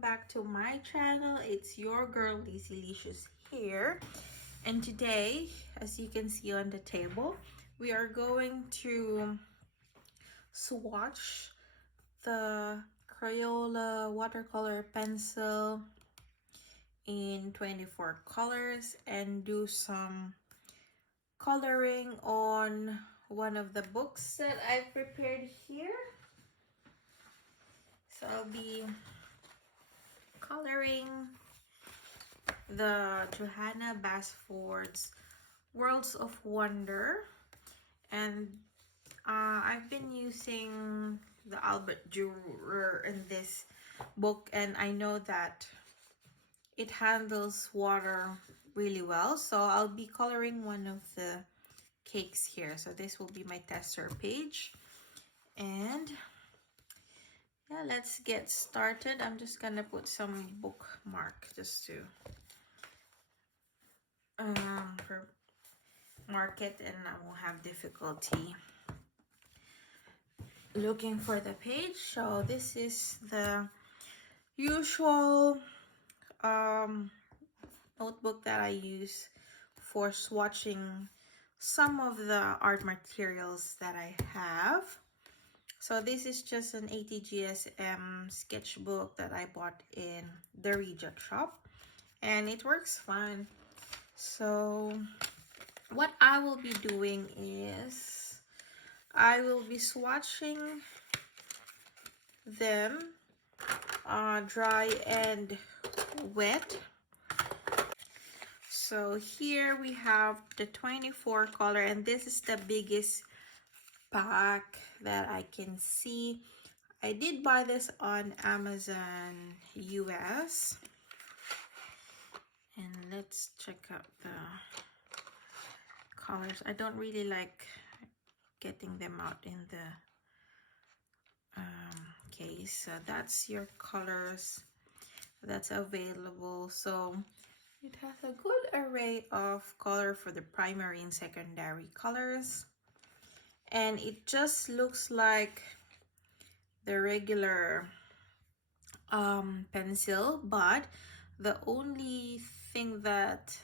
back to my channel. It's your girl Lizzy here, and today, as you can see on the table, we are going to swatch the Crayola watercolor pencil in 24 colors and do some coloring on one of the books that I prepared here. So I'll be coloring the Johanna Basford's Worlds of Wonder, and I've been using the Albert Dürer in this book, and I know that it handles water really well, so I'll be coloring one of the cakes here. So this will be my tester page, and yeah, let's get started. I'm just gonna put some bookmark just to mark it, and I won't have difficulty looking for the page. So this is the usual notebook that I use for swatching some of the art materials that I have. So this is just an ATGSM sketchbook that I bought in the reject shop, and it works fine. So what I will be doing is I will be swatching them dry and wet. So here we have the 24 color, and this is the biggest pack that I can see. I did buy this on Amazon US, and let's check out the colors. I don't really like getting them out in the case. So that's your colors that's available. So it has a good array of color for the primary and secondary colors, and it just looks like the regular pencil, but the only thing that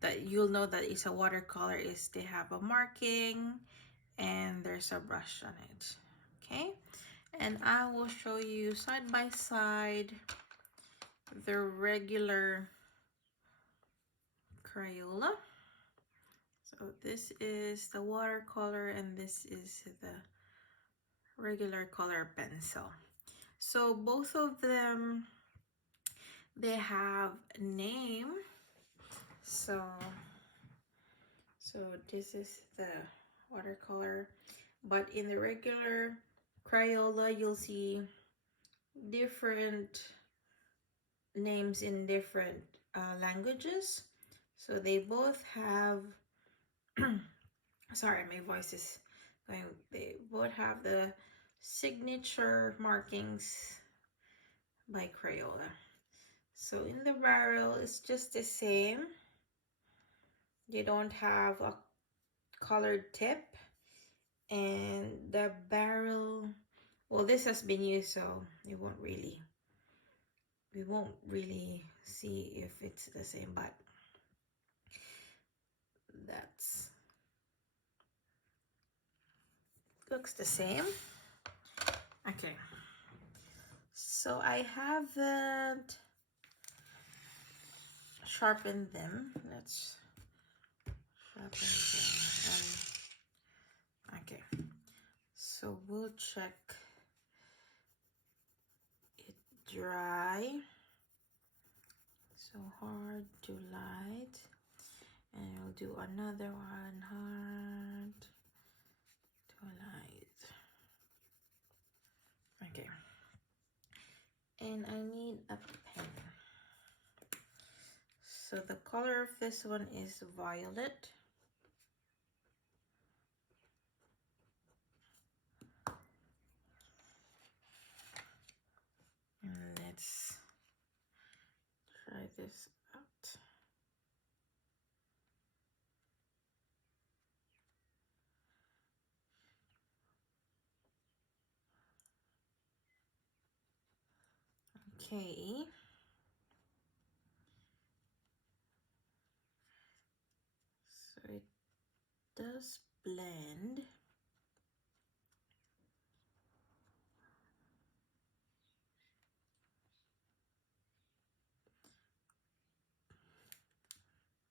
that you'll know that it's a watercolor is they have a marking and there's a brush on it. Okay, and I will show you side by side the regular Crayola. So this is the watercolor and this is the regular color pencil. So both of them, they have a name. So this is the watercolor, but in the regular Crayola you'll see different names in different languages. So they both have sorry, my voice is going. They both have the signature markings by Crayola. So in the barrel it's just the same. You don't have a colored tip, and the barrel, well, this has been used, so we won't really see if it's the same, but that's looks the same. Okay, so I haven't sharpened them. Let's sharpen them. Okay, so we'll check it dry. So hard to light, and we'll do another one hard to light. Okay, and I need a pen. So the color of this one is violet. And let's try this out. Okay. So it does blend.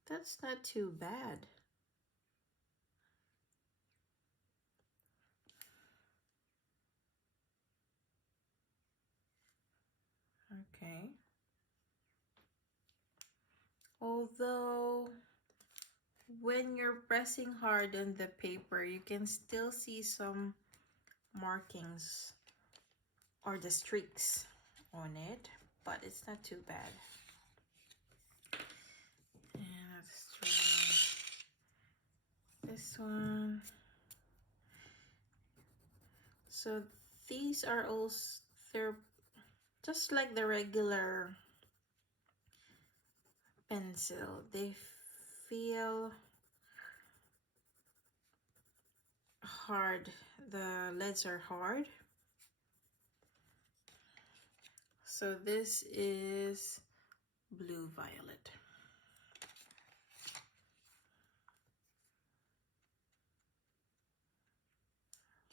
That's not too bad. Okay. Although when you're pressing hard on the paper, you can still see some markings or the streaks on it, but it's not too bad. And let's try this one. So these are also, they're just like the regular pencil. They feel hard. The leads are hard. So this is blue violet.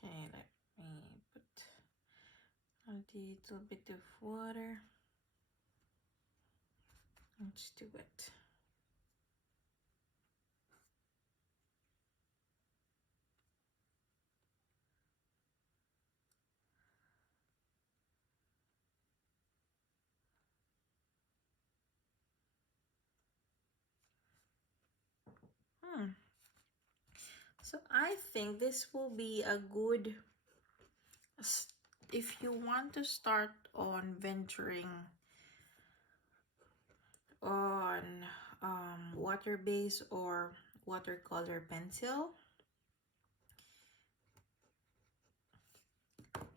Okay, let me put a little bit of water. Let's do it. So I think this will be a good, if you want to start on venturing on water base or watercolor pencil,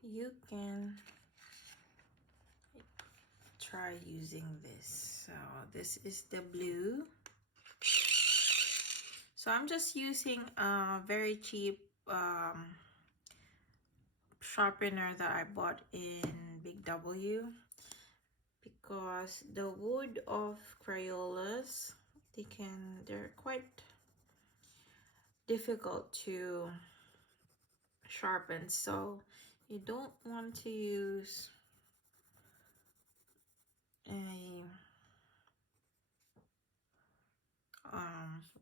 you can try using this. So this is the blue. So I'm just using a very cheap sharpener that I bought in Big W, because the wood of Crayolas, they're quite difficult to sharpen, so you don't want to use a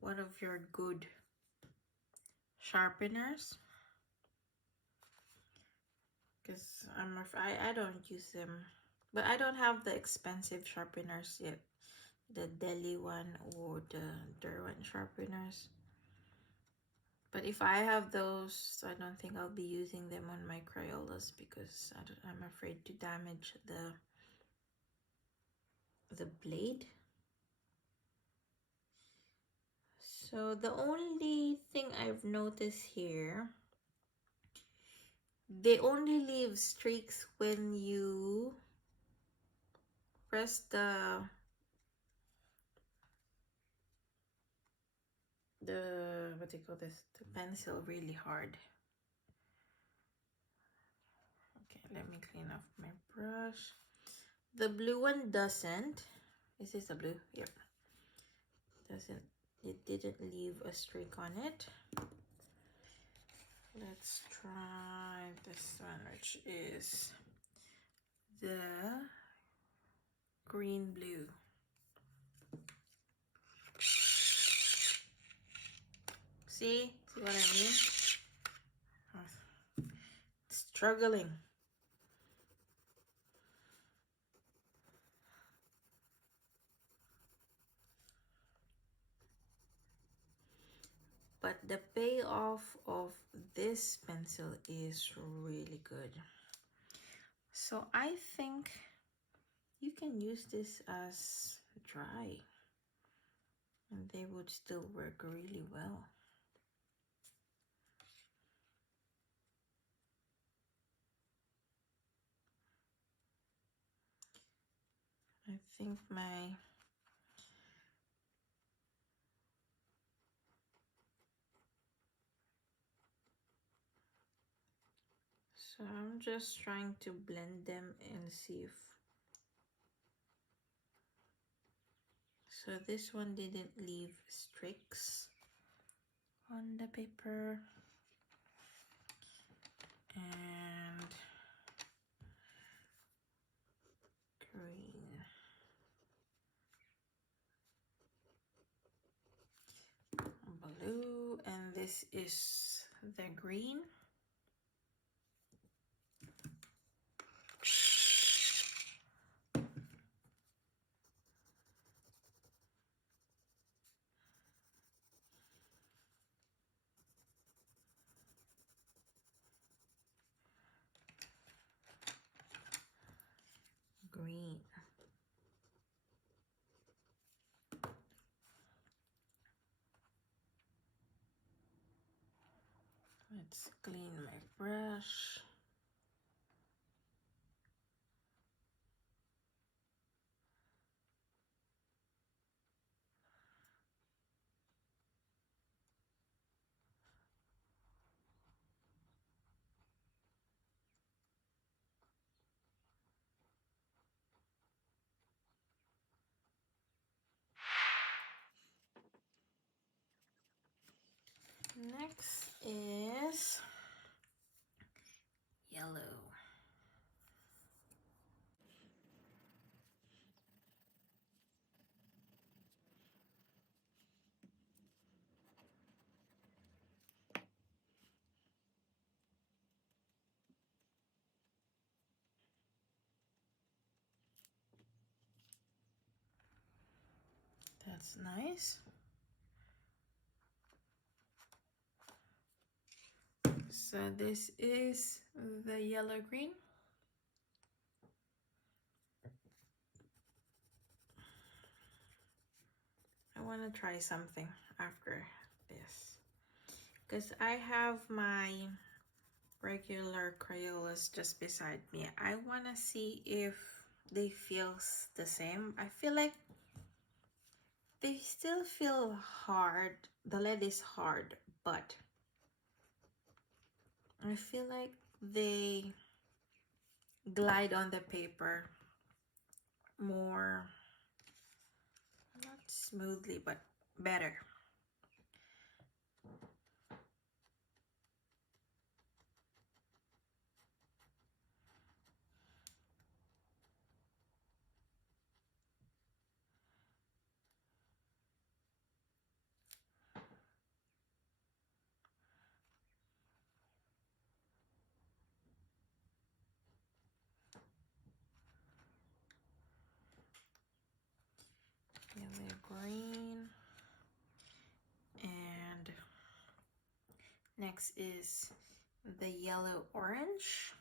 one of your good sharpeners, because I don't use them, but I don't have the expensive sharpeners yet, the Deli one or the Derwent sharpeners. But if I have those, I don't think I'll be using them on my Crayolas, because I'm afraid to damage the blade. So the only thing I've noticed here, they only leave streaks when you press the what do you call this, the pencil really hard. Okay, let me clean off my brush. The blue one doesn't. Is this the blue? Yep. It didn't leave a streak on it. Let's try this one, which is the green blue. See what I mean? Struggling. But the payoff of this pencil is really good. So I think you can use this as dry and they would still work really well. I think so I'm just trying to blend them and see if So this one didn't leave streaks on the paper. And green. Blue, and this is the green. Green. Let's clean my brush. Next is yellow. That's nice. So this is the yellow green. I want to try something after this because I have my regular Crayolas just beside me. I want to see if they feel the same. I feel like they still feel hard. The lead is hard, but I feel like they glide on the paper more, not smoothly, but better. Yellow green, and next is the yellow orange.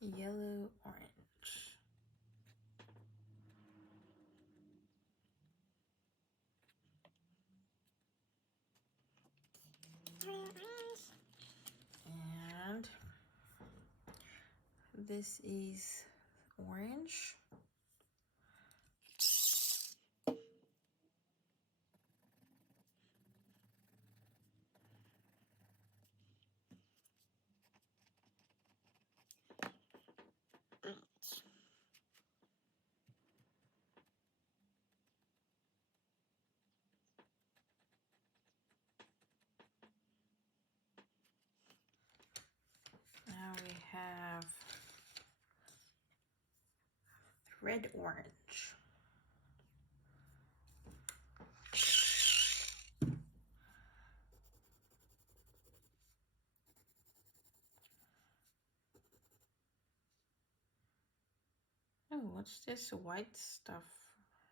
Yellow orange. And this is orange. Now we have red orange. Oh, what's this white stuff?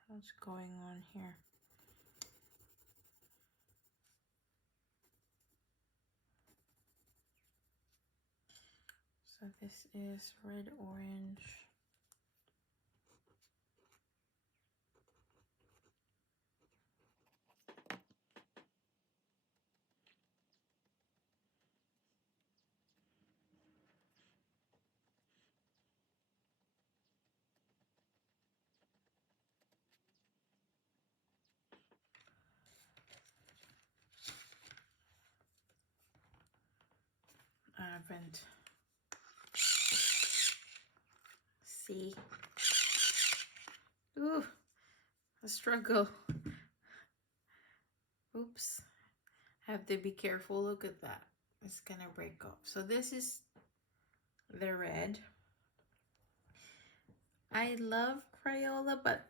What's going on here? So this is red orange. different. See? Ooh, a struggle. Oops. Have to be careful. Look at that. It's gonna break off. So this is the red. I love Crayola, but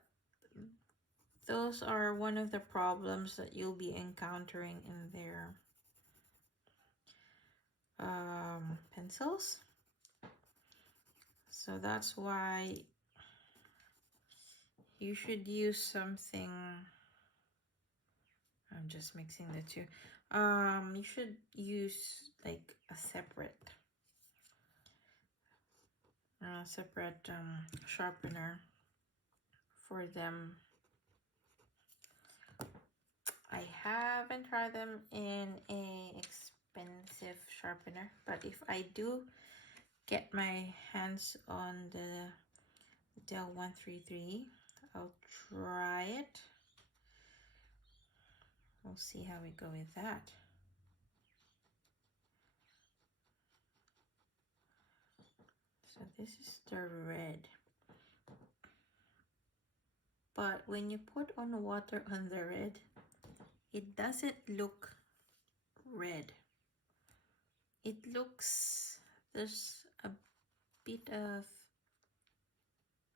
those are one of the problems that you'll be encountering in their pencils. So that's why you should use something. I'm just mixing the two. You should use like a separate sharpener for them. I haven't tried them in a expensive sharpener, but if I do get my hands on the Dell 133, I'll try it. We'll see how we go with that. So this is the red. But when you put on water on the red, it doesn't look red. It looks, there's a bit of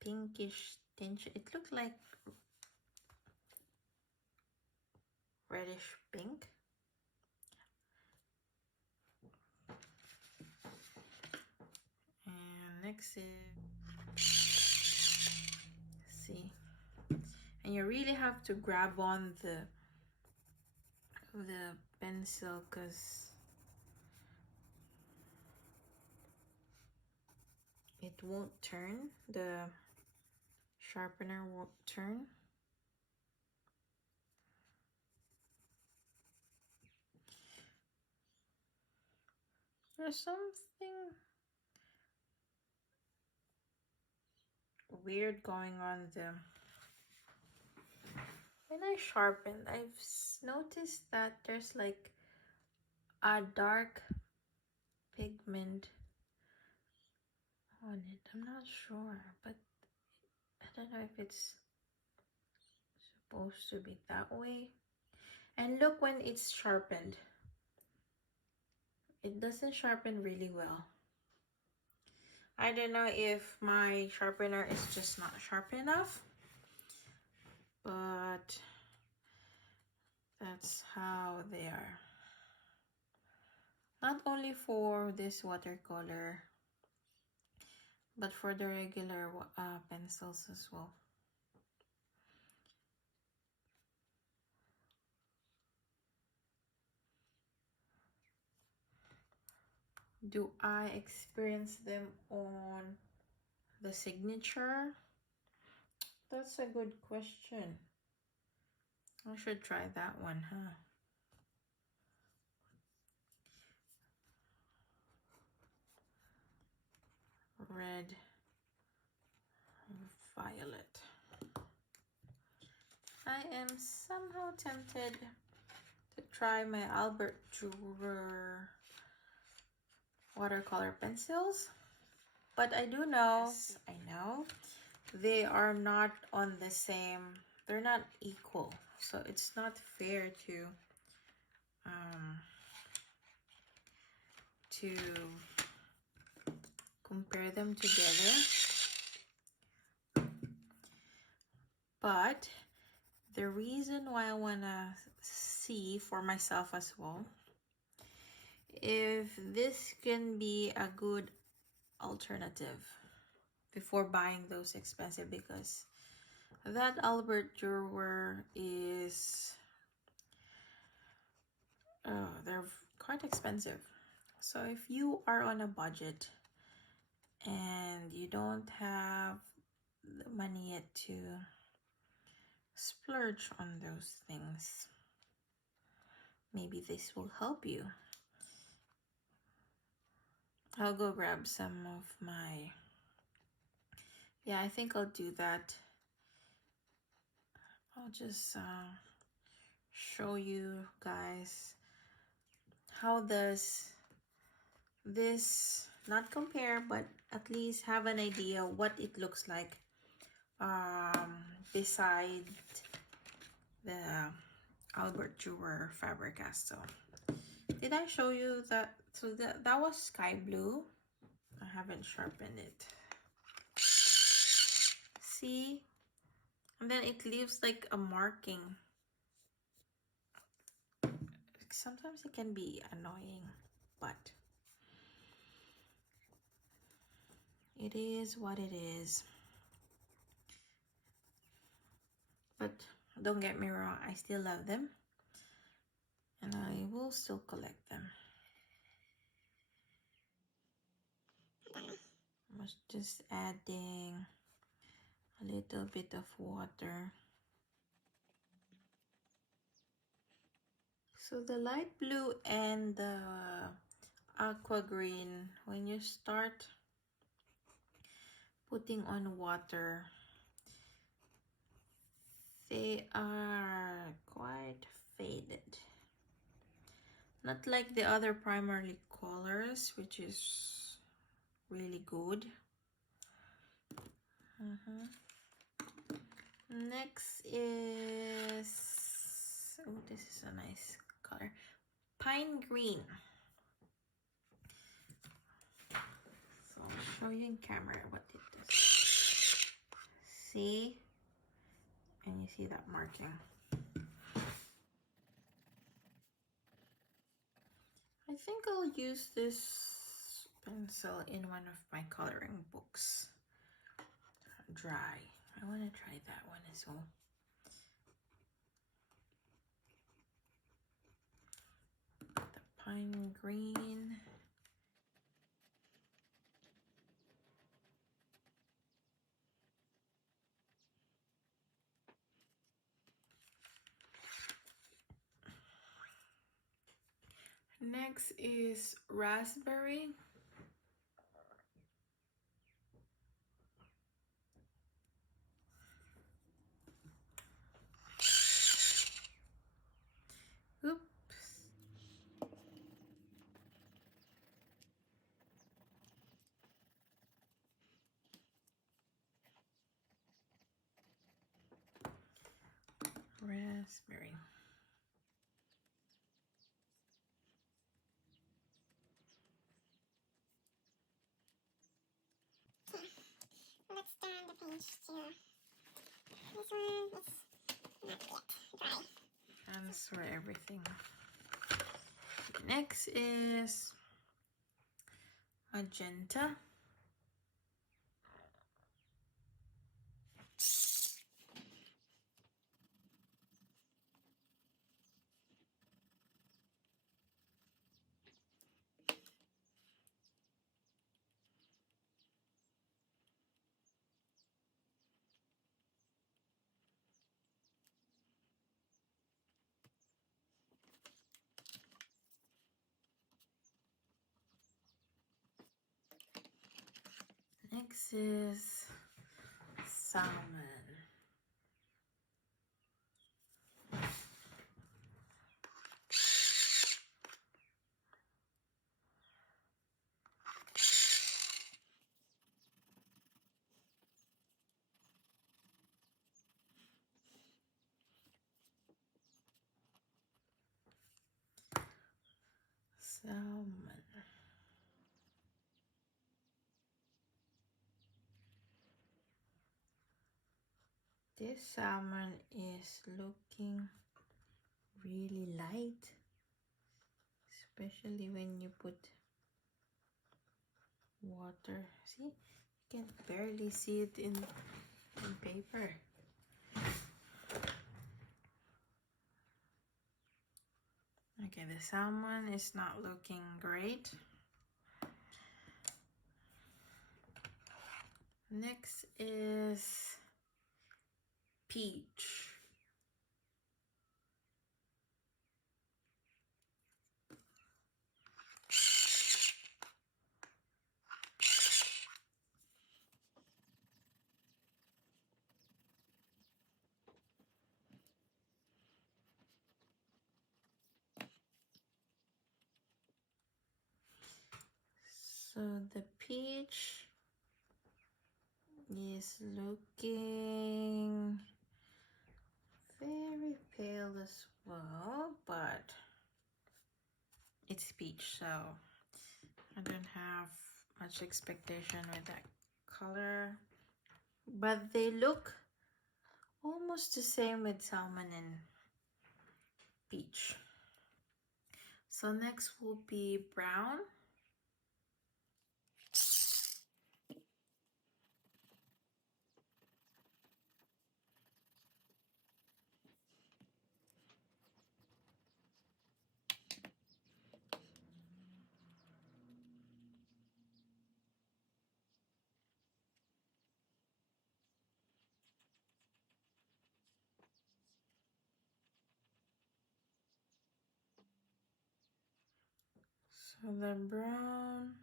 pinkish tinge. It looks like reddish pink. And next is, see, and you really have to grab on the pencil because it won't turn. The sharpener won't turn. There's something weird going on there. When I sharpen, I've noticed that there's like a dark pigment on it. I'm not sure, but I don't know if it's supposed to be that way. And look when it's sharpened. It doesn't sharpen really well. I don't know if my sharpener is just not sharp enough, but that's how they are. Not only for this watercolor, but for the regular pencils as well. Do I experience them on the signature? That's a good question. I should try that one, huh? Red, violet. I am somehow tempted to try my Albert Dürer watercolor pencils, but I do know, yes, I know, they are not on the same, they're not equal, so it's not fair to compare them together. But the reason why I want to see for myself as well if this can be a good alternative before buying those expensive, because that Albert Dürer is they're quite expensive. So if you are on a budget and you don't have the money yet to splurge on those things, maybe this will help you. I'll go grab some of my, yeah, I think I'll do that. I'll just show you guys how does this, not compare, but at least have an idea what it looks like beside the Albert Durer Faber-Castell. Did I show you that? So that was sky blue. I haven't sharpened it. See? And then it leaves like a marking. Sometimes it can be annoying, but it is what it is. But don't get me wrong, I still love them. And I will still collect them. I was just adding a little bit of water. So the light blue and the aqua green, when you start putting on water, they are quite faded. Not like the other primary colors, which is really good. Next is, oh, this is a nice color, pine green. So I'll show you in camera what it does. See? And you see that marking. I think I'll use this pencil in one of my coloring books. Dry. I want to try that one as well. The pine green. Next is raspberry. Oops. Raspberry. Let's turn the page to this one. It's not yet dry. Transfer everything. Next is magenta. Next is salmon. Salmon. This salmon is looking really light, especially when you put water. See, you can barely see it in paper. Okay, the salmon is not looking great. Next is peach. So the peach is looking very pale as well, but it's peach, so I don't have much expectation with that color. But they look almost the same with salmon and peach. So next will be brown. So the brown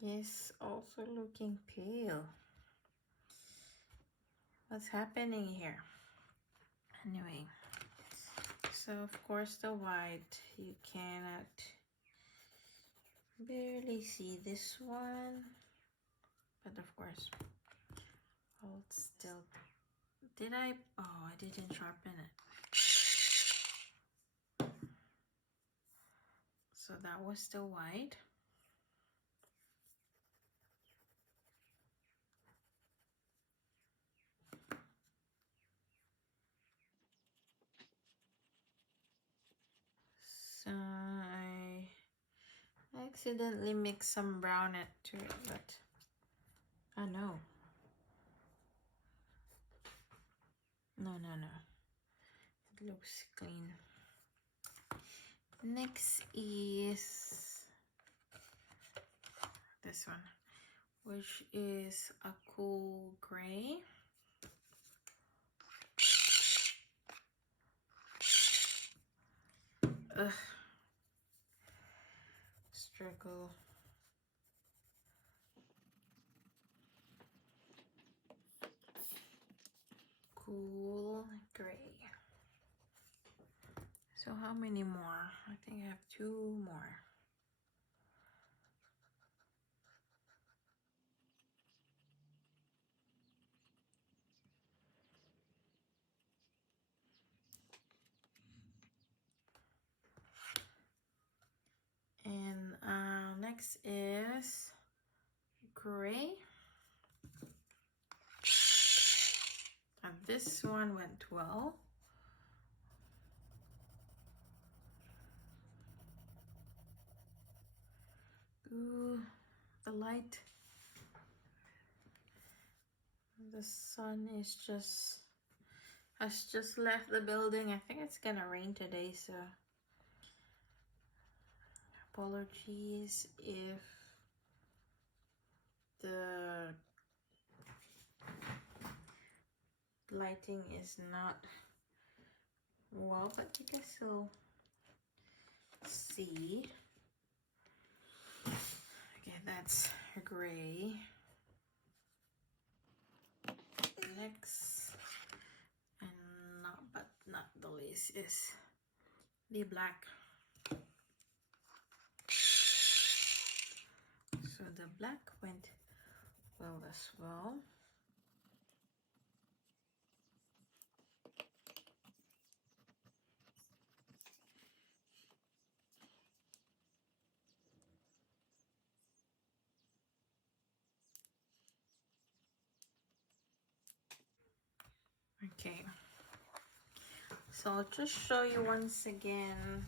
is also looking pale. What's happening here? Anyway, so of course the white, you cannot barely see this one, but of course I'll still, did I, oh, I didn't sharpen it. So that was still white. So I accidentally mixed some brown into it, but oh no. No. It looks clean. Next is this one, which is a cool gray. Ugh. Struggle. Cool gray. So how many more? I think I have 2 more. And next is gray. And this one went well. Ooh, the light. The sun is has just left the building. I think it's gonna rain today, so apologies if the lighting is not well, but you can still see. Okay, that's gray. Next, and not the least, is the black. So the black went well as well. Okay, so I'll just show you once again.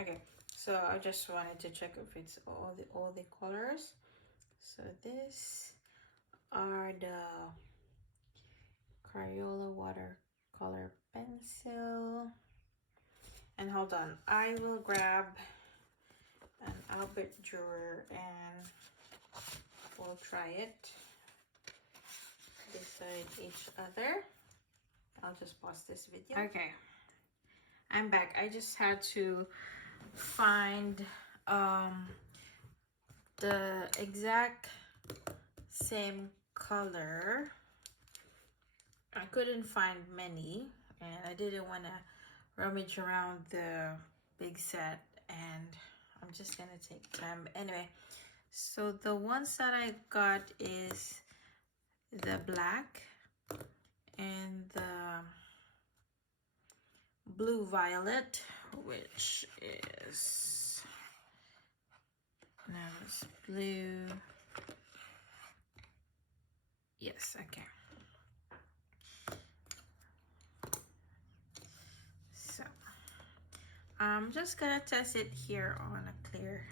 Okay, so I just wanted to check if it's all the colors. So this are the Crayola watercolor pencil. And hold on, I will grab an Albert drawer and we'll try it beside each other. I'll just pause this video. Okay, I'm back. I just had to find the exact same color. I couldn't find many, and I didn't want to rummage around the big set, and I'm just gonna take time. Anyway, so the ones that I got is the black and the blue violet, which is, now it's blue. Yes, okay. So I'm just gonna test it here on a clear,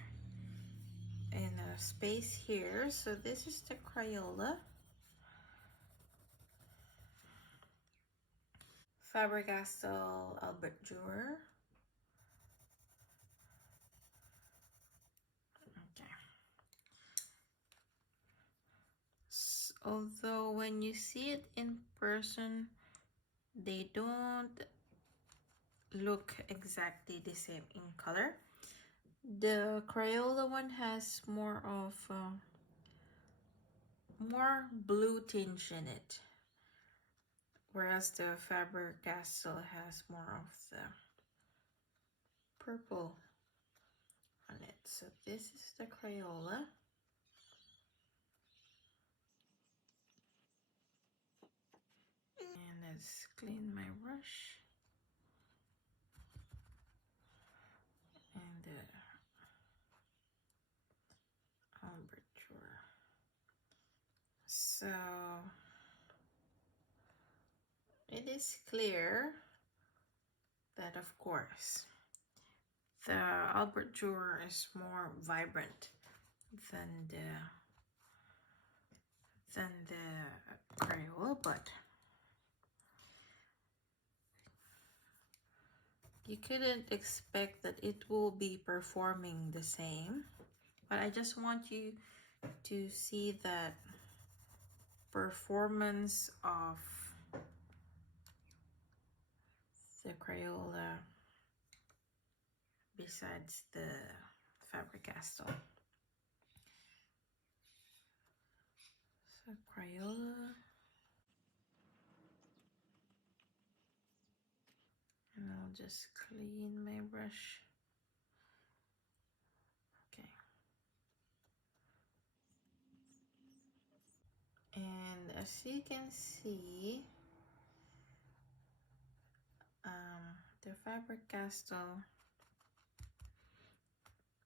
in a space here. So this is the Crayola Faber-Castell Albert Durer. Okay. Although when you see it in person, they don't look exactly the same in color. The Crayola one has more of more blue tinge in it, whereas the Faber-Castell has more of the purple on it. So this is the Crayola. And let's clean my brush. And the Albert Durer. So it is clear that, of course, the Albert Durer is more vibrant than the Crayola, but you couldn't expect that it will be performing the same. But I just want you to see that performance of the Crayola besides the Faber-Castell. So Crayola, and I'll just clean my brush. Okay. And as you can see, the Faber-Castell,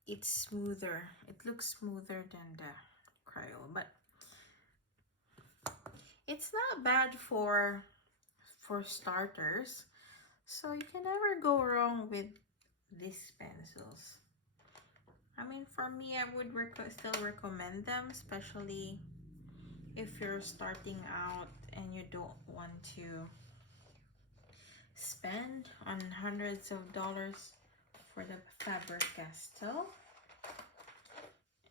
it's smoother. It looks smoother than the Crayola, but it's not bad for starters. So you can never go wrong with these pencils. I mean, for me, I would still recommend them, especially if you're starting out and you don't want to spend on hundreds of dollars for the Faber-Castell.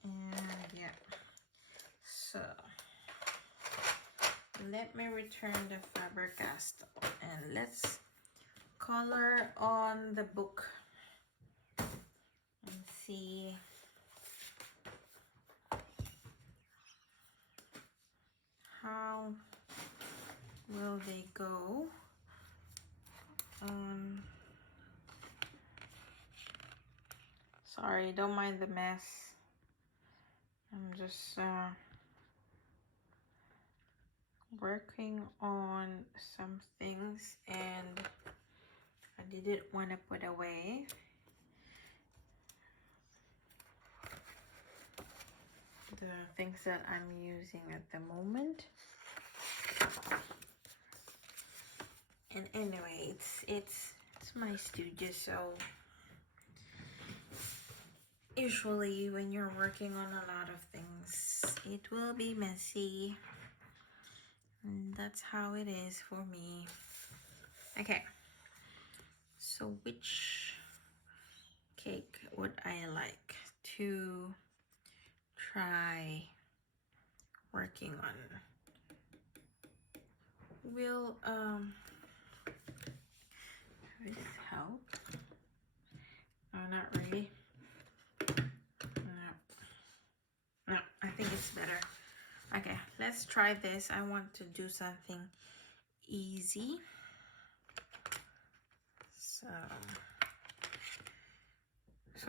And yeah, so let me return the Faber-Castell and let's color on the book and see how will they go on. Sorry, don't mind the mess. I'm just working on some things and I didn't want to put away. The things that I'm using at the moment. And anyway, it's my studio, so usually when you're working on a lot of things, it will be messy. And that's how it is for me. Okay. So which cake would I like to try working on? We'll this help? No, not really. No, I think it's better. Okay, let's try this. I want to do something easy. So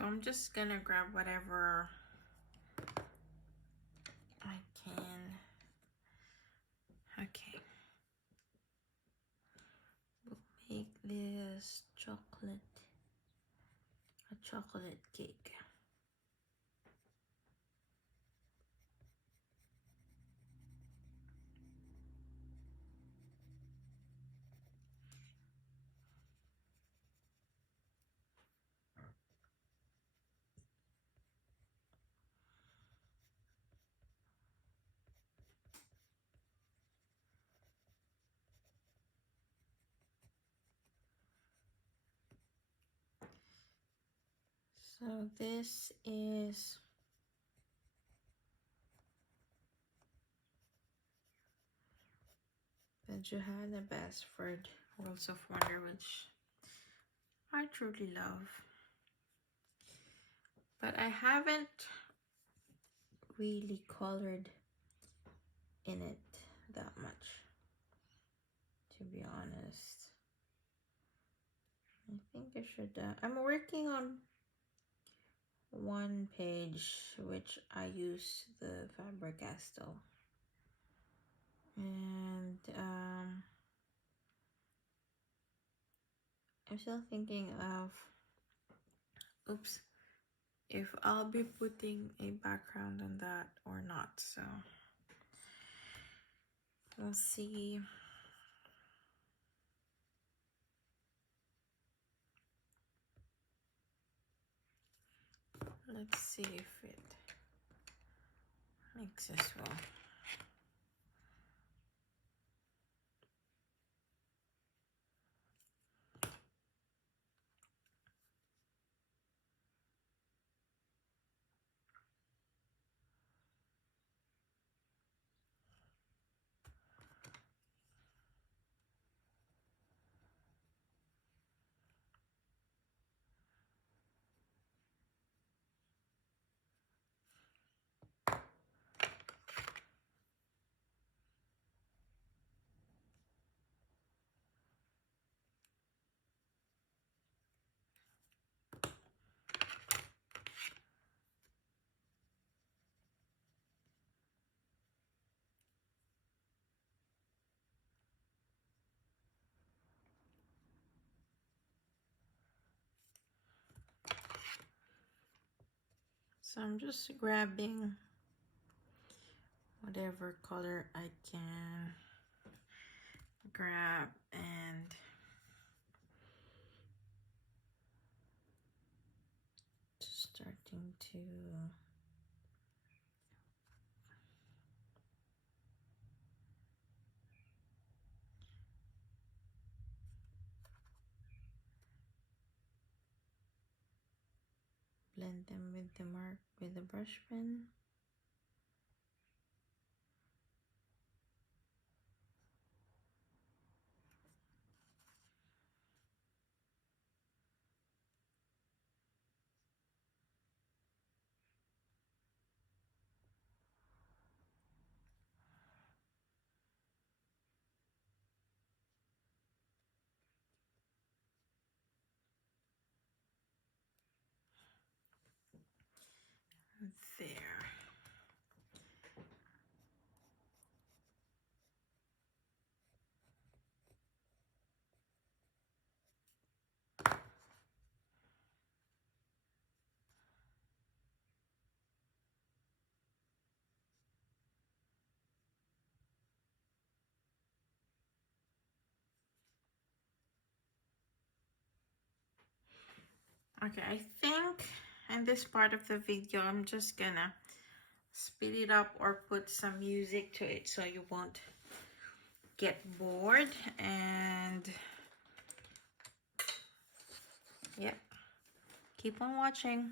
I'm just gonna grab whatever I can. Okay. We'll make this a chocolate cake. So this is the Johanna Basford Worlds of Wonder, which I truly love. But I haven't really colored in it that much, to be honest. I think I should, I'm working on one page, which I use the Faber-Castell. And I'm still thinking of, oops, if I'll be putting a background on that or not. So we'll see. Let's see if it makes as well. So I'm just grabbing whatever color I can grab and just starting to blend them with the brush pen. There. Okay, I think in this part of the video, I'm just gonna speed it up or put some music to it so you won't get bored. And yep, keep on watching.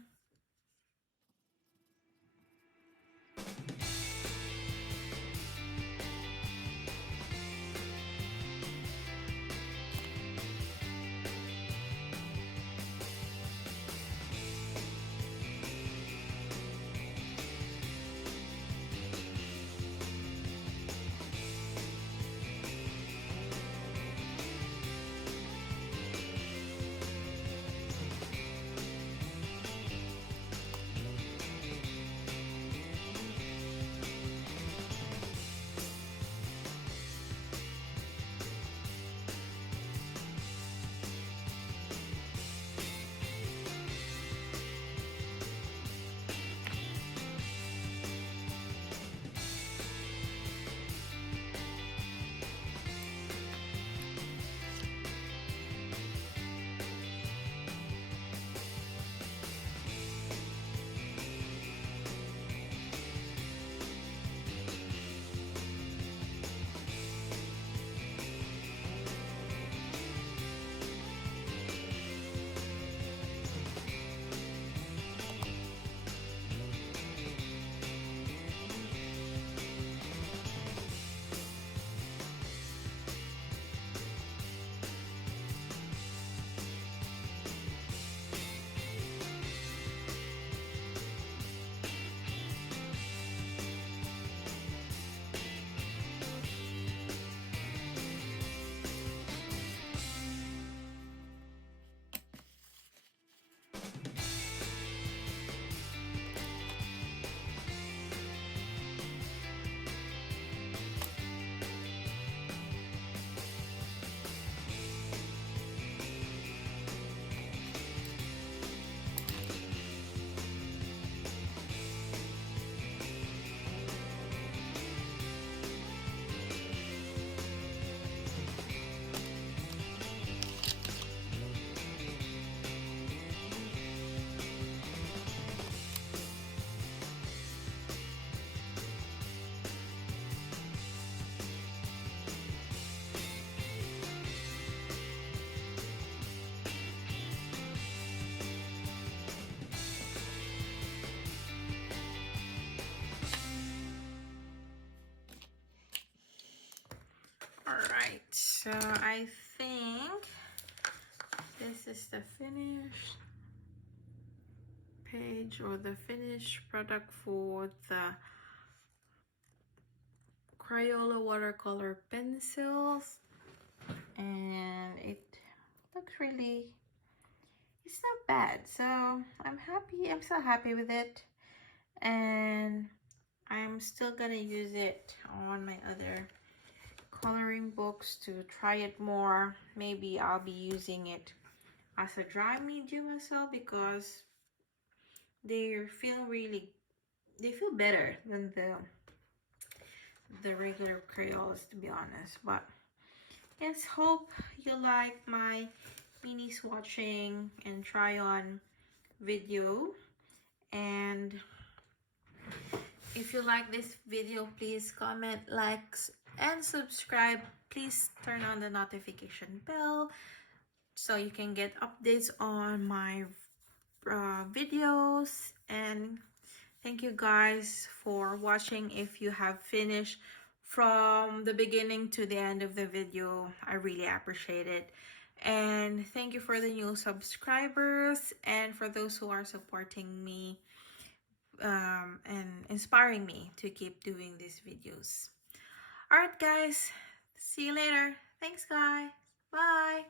so I think this is the finished page or the finished product for the Crayola watercolor pencils, and it looks really, it's not bad. So I'm happy, I'm so happy with it, and I'm still gonna use it on my other coloring books to try it more. Maybe I'll be using it as a dry medium as well, because they feel better than the regular Crayolas, to be honest. But yes, hope you like my mini swatching and try on video. And if you like this video, please comment, like, and subscribe. Please turn on the notification bell so you can get updates on my videos. And thank you guys for watching. If you have finished from the beginning to the end of the video, I really appreciate it. And thank you for the new subscribers and for those who are supporting me and inspiring me to keep doing these videos. Alright guys, see you later. Thanks guys. Bye.